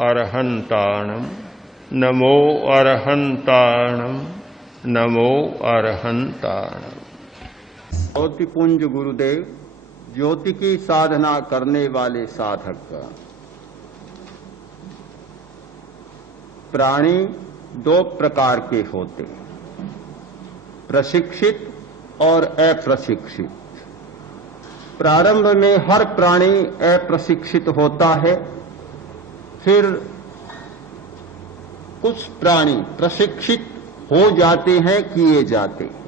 अरहन्ताणं नमो अरहन्ताणं नमो अरहन्ताणं। ज्योतिपुंज गुरुदेव, ज्योति की साधना करने वाले साधक। प्राणी दो प्रकार के होते हैं, प्रशिक्षित और अप्रशिक्षित। प्रारंभ में हर प्राणी अप्रशिक्षित होता है, फिर कुछ प्राणी प्रशिक्षित हो जाते हैं, किए जाते हैं।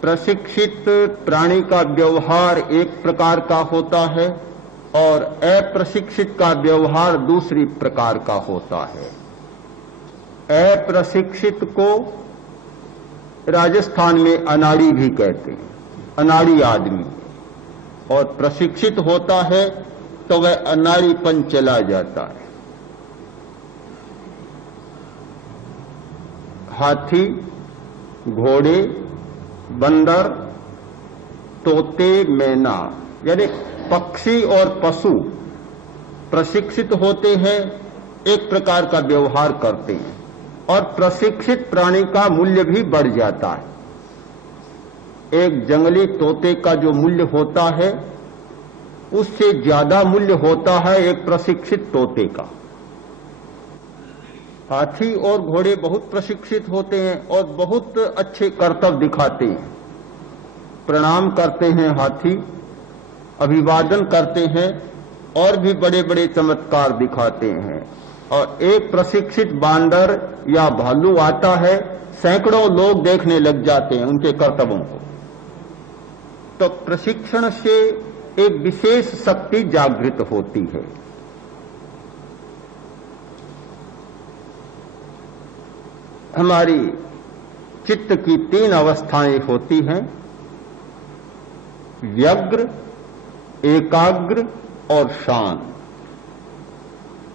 प्रशिक्षित प्राणी का व्यवहार एक प्रकार का होता है और अप्रशिक्षित का व्यवहार दूसरी प्रकार का होता है। अप्रशिक्षित को राजस्थान में अनाड़ी भी कहते हैं, अनाड़ी आदमी। और प्रशिक्षित होता है तो वह अनाड़ीपन चला जाता है। हाथी, घोड़े, बंदर, तोते, मैना यानी पक्षी और पशु प्रशिक्षित होते हैं, एक प्रकार का व्यवहार करते हैं और प्रशिक्षित प्राणी का मूल्य भी बढ़ जाता है। एक जंगली तोते का जो मूल्य होता है उससे ज्यादा मूल्य होता है एक प्रशिक्षित तोते का। हाथी और घोड़े बहुत प्रशिक्षित होते हैं और बहुत अच्छे करतब दिखाते हैं। प्रणाम करते हैं हाथी, अभिवादन करते हैं और भी बड़े बड़े चमत्कार दिखाते हैं। और एक प्रशिक्षित बांदर या भालू आता है, सैकड़ों लोग देखने लग जाते हैं उनके करतबों को। तो प्रशिक्षण से एक विशेष शक्ति जागृत होती है। हमारी चित्त की तीन अवस्थाएं होती हैं, व्यग्र, एकाग्र और शांत।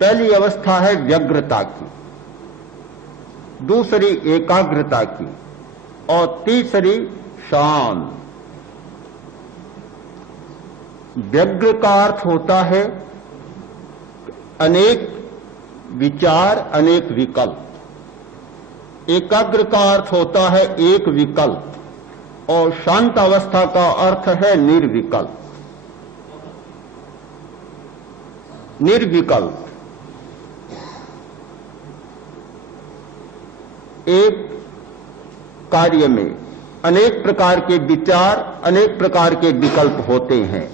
पहली अवस्था है व्यग्रता की, दूसरी एकाग्रता की और तीसरी शांत। व्यग्र का अर्थ होता है अनेक विचार, अनेक विकल्प। एकाग्र का अर्थ होता है एक विकल्प और शांत अवस्था का अर्थ है निर्विकल्प। निर्विकल्प एक कार्य में अनेक प्रकार के विचार, अनेक प्रकार के विकल्प होते हैं।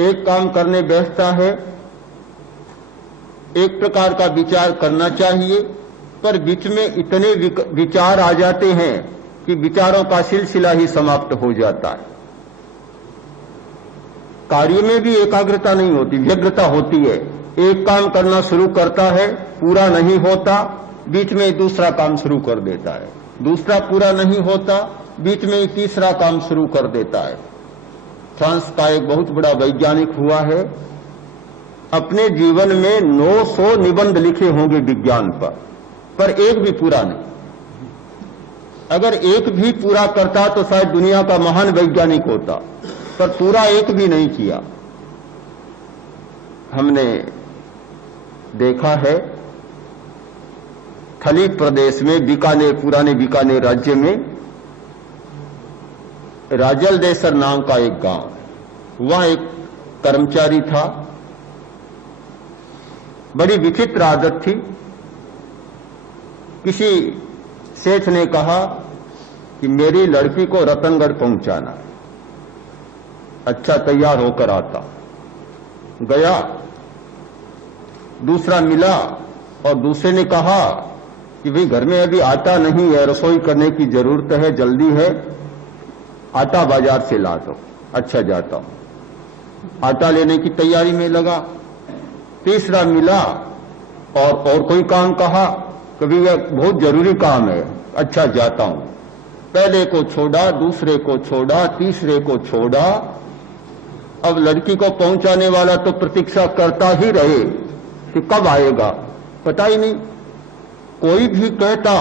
एक काम करने बैठता है, एक प्रकार का विचार करना चाहिए, पर बीच में इतने विचार आ जाते हैं कि विचारों का सिलसिला ही समाप्त हो जाता है। कार्य में भी एकाग्रता नहीं होती, व्यग्रता होती है। एक काम करना शुरू करता है, पूरा नहीं होता, बीच में दूसरा काम शुरू कर देता है। दूसरा पूरा नहीं होता, बीच में तीसरा काम शुरू कर देता है। फ्रांस का एक बहुत बड़ा वैज्ञानिक हुआ है, अपने जीवन में 900 निबंध लिखे होंगे विज्ञान पर एक भी पूरा नहीं। अगर एक भी पूरा करता तो शायद दुनिया का महान वैज्ञानिक होता, पर पूरा एक भी नहीं किया। हमने देखा है थली प्रदेश में बीकानेर, पुराने बीकानेर राज्य में राजलदेसर नाम का एक गांव, वहां एक कर्मचारी था। बड़ी विचित्र आदत थी। किसी सेठ ने कहा कि मेरी लड़की को रतनगढ़ पहुंचाना। अच्छा, तैयार होकर आता, गया, दूसरा मिला और दूसरे ने कहा कि भाई घर में अभी आटा नहीं है, रसोई करने की जरूरत है, जल्दी है, आटा बाजार से ला दो। अच्छा, जाता हूं। आटा लेने की तैयारी में लगा। तीसरा मिला और कोई काम कहा, कभी यह बहुत जरूरी काम है। अच्छा, जाता हूं। पहले को छोड़ा, दूसरे को छोड़ा, तीसरे को छोड़ा। अब लड़की को पहुंचाने वाला तो प्रतीक्षा करता ही रहे कि कब आएगा, पता ही नहीं। कोई भी कहता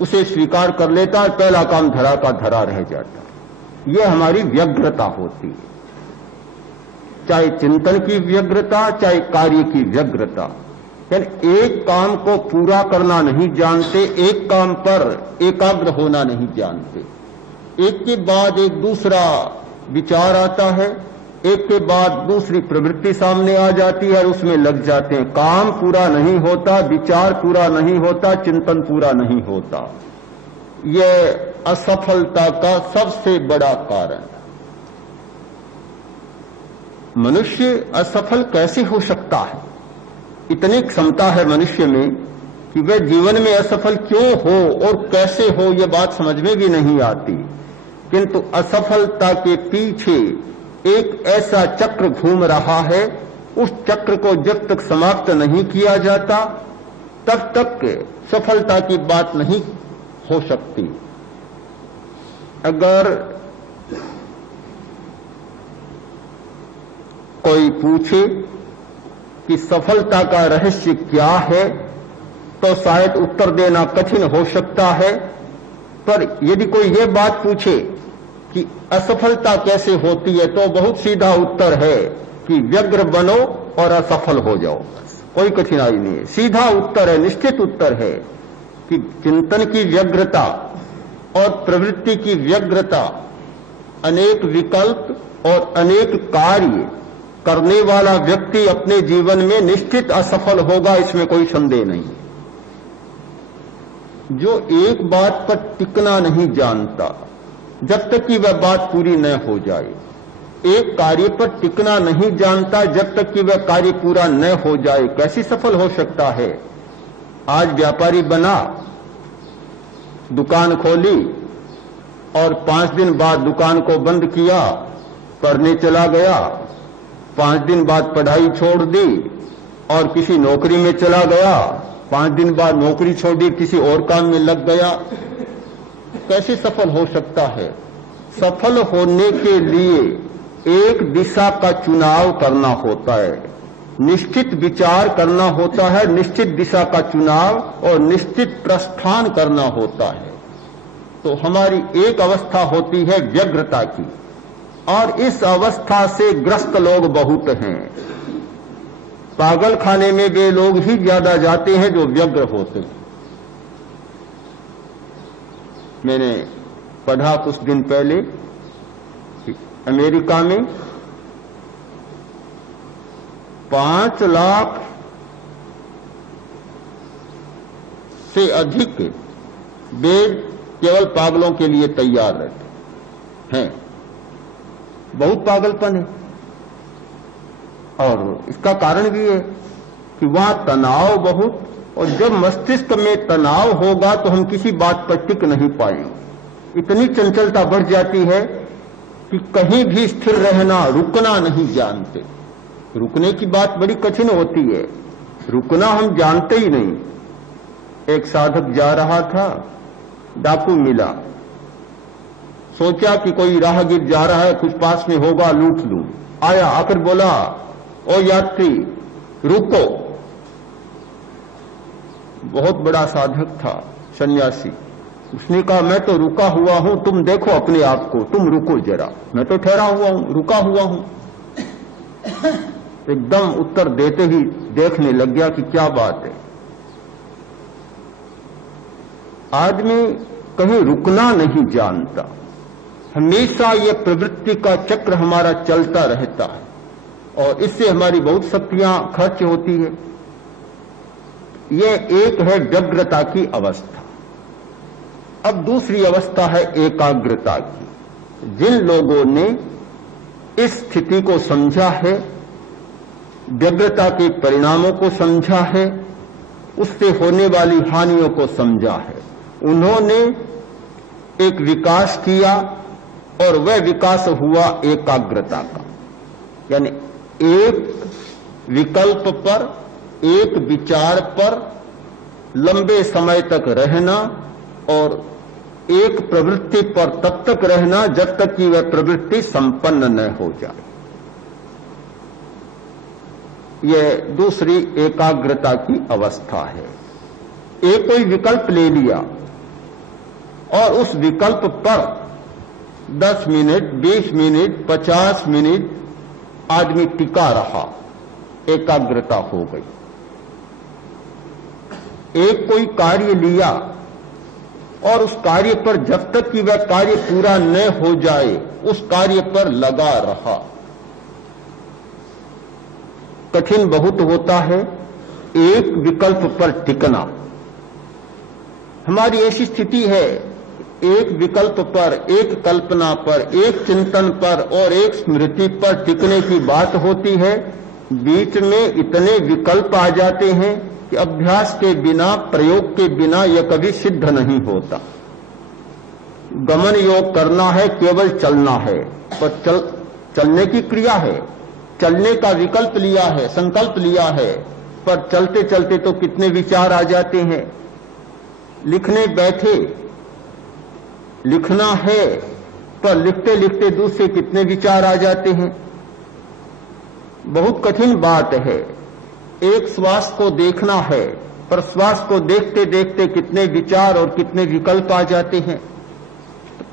उसे स्वीकार कर लेता, पहला काम धरा का धरा रह जाता। यह हमारी व्यग्रता होती है। चाहे चिंतन की व्यग्रता, चाहे कार्य की व्यग्रता। यानी एक काम को पूरा करना नहीं जानते, एक काम पर एकाग्र होना नहीं जानते। एक के बाद एक दूसरा विचार आता है, एक के बाद दूसरी प्रवृत्ति सामने आ जाती है और उसमें लग जाते हैं। काम पूरा नहीं होता, विचार पूरा नहीं होता, चिंतन पूरा नहीं होता। यह असफलता का सबसे बड़ा कारण। मनुष्य असफल कैसे हो सकता है? इतनी क्षमता है मनुष्य में कि वह जीवन में असफल क्यों हो और कैसे हो, यह बात समझ में भी नहीं आती। किंतु असफलता के पीछे एक ऐसा चक्र घूम रहा है, उस चक्र को जब तक समाप्त नहीं किया जाता तब तक सफलता की बात नहीं हो सकती। अगर कोई पूछे कि सफलता का रहस्य क्या है, तो शायद उत्तर देना कठिन हो सकता है। पर यदि कोई ये बात पूछे कि असफलता कैसे होती है, तो बहुत सीधा उत्तर है कि व्यग्र बनो और असफल हो जाओ। कोई कठिनाई नहीं है, सीधा उत्तर है, निश्चित उत्तर है कि चिंतन की व्यग्रता और प्रवृत्ति की व्यग्रता, अनेक विकल्प और अनेक कार्य करने वाला व्यक्ति अपने जीवन में निश्चित असफल होगा, इसमें कोई संदेह नहीं। जो एक बात पर टिकना नहीं जानता जब तक कि वह बात पूरी न हो जाए, एक कार्य पर टिकना नहीं जानता जब तक कि वह कार्य पूरा न हो जाए, कैसे सफल हो सकता है? आज व्यापारी बना, दुकान खोली और 5 दिन बाद दुकान को बंद किया, पढ़ने चला गया, 5 दिन बाद पढ़ाई छोड़ दी और किसी नौकरी में चला गया, 5 दिन बाद नौकरी छोड़ दी, किसी और काम में लग गया। कैसे सफल हो सकता है? सफल होने के लिए एक दिशा का चुनाव करना होता है, निश्चित विचार करना होता है, निश्चित दिशा का चुनाव और निश्चित प्रस्थान करना होता है। तो हमारी एक अवस्था होती है व्यग्रता की, और इस अवस्था से ग्रस्त लोग बहुत हैं। पागल खाने में वे लोग ही ज्यादा जाते हैं जो व्यग्र होते हैं। मैंने पढ़ा कुछ दिन पहले कि अमेरिका में 5 लाख से अधिक बेड केवल पागलों के लिए तैयार रहते हैं। बहुत पागलपन है। और इसका कारण भी है कि वहां तनाव बहुत, और जब मस्तिष्क में तनाव होगा तो हम किसी बात पर टिक नहीं पाएंगे। इतनी चंचलता बढ़ जाती है कि कहीं भी स्थिर रहना, रुकना नहीं जानते। रुकने की बात बड़ी कठिन होती है, रुकना हम जानते ही नहीं। एक साधक जा रहा था, डाकू मिला, सोचा कि कोई राहगीर जा रहा है, कुछ पास में होगा, लूट लूं। आया, आकर बोला, ओ यात्री रुको। बहुत बड़ा साधक था, सन्यासी। उसने कहा, मैं तो रुका हुआ हूं, तुम देखो अपने आप को, तुम रुको जरा। मैं तो ठहरा हुआ हूं, रुका हुआ हूं। एकदम उत्तर देते ही देखने लग गया कि क्या बात है। आदमी कहीं रुकना नहीं जानता, हमेशा यह प्रवृत्ति का चक्र हमारा चलता रहता है और इससे हमारी बहुत शक्तियां खर्च होती है। यह एक है व्यग्रता की अवस्था। अब दूसरी अवस्था है एकाग्रता की। जिन लोगों ने इस स्थिति को समझा है, व्यग्रता के परिणामों को समझा है, उससे होने वाली हानियों को समझा है, उन्होंने एक विकास किया और वह विकास हुआ एकाग्रता का। यानी एक विकल्प पर, एक विचार पर लंबे समय तक रहना और एक प्रवृत्ति पर तब तक रहना जब तक कि वह प्रवृत्ति संपन्न न हो जाए। यह दूसरी एकाग्रता की अवस्था है। एक कोई विकल्प ले लिया और उस विकल्प पर 10 मिनट, 20 मिनट, 50 मिनट आदमी टिका रहा, एकाग्रता हो गई। एक कोई कार्य लिया और उस कार्य पर जब तक कि वह कार्य पूरा न हो जाए उस कार्य पर लगा रहा। कठिन बहुत होता है एक विकल्प पर टिकना। हमारी ऐसी स्थिति है, एक विकल्प पर, एक कल्पना पर, एक चिंतन पर और एक स्मृति पर टिकने की बात होती है, बीच में इतने विकल्प आ जाते हैं कि अभ्यास के बिना, प्रयोग के बिना यह कभी सिद्ध नहीं होता। गमन योग करना है, केवल चलना है, पर चलने की क्रिया है, चलने का विकल्प लिया है, संकल्प लिया है, पर चलते चलते तो कितने विचार आ जाते हैं। लिखने बैठे, लिखना है, पर लिखते लिखते दूसरे कितने विचार आ जाते हैं। बहुत कठिन बात है। एक श्वास को देखना है, पर श्वास को देखते देखते कितने विचार और कितने विकल्प आ जाते हैं।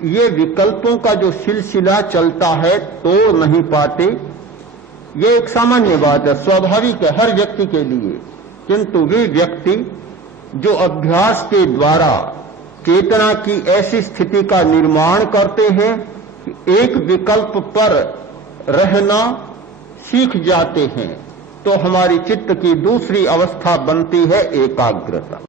ये विकल्पों का जो सिलसिला चलता है तो नहीं पाते, ये एक सामान्य बात है, स्वाभाविक है हर व्यक्ति के लिए। किंतु वे व्यक्ति जो अभ्यास के द्वारा चेतना की ऐसी स्थिति का निर्माण करते हैं कि एक विकल्प पर रहना सीख जाते हैं, तो हमारी चित्त की दूसरी अवस्था बनती है एकाग्रता।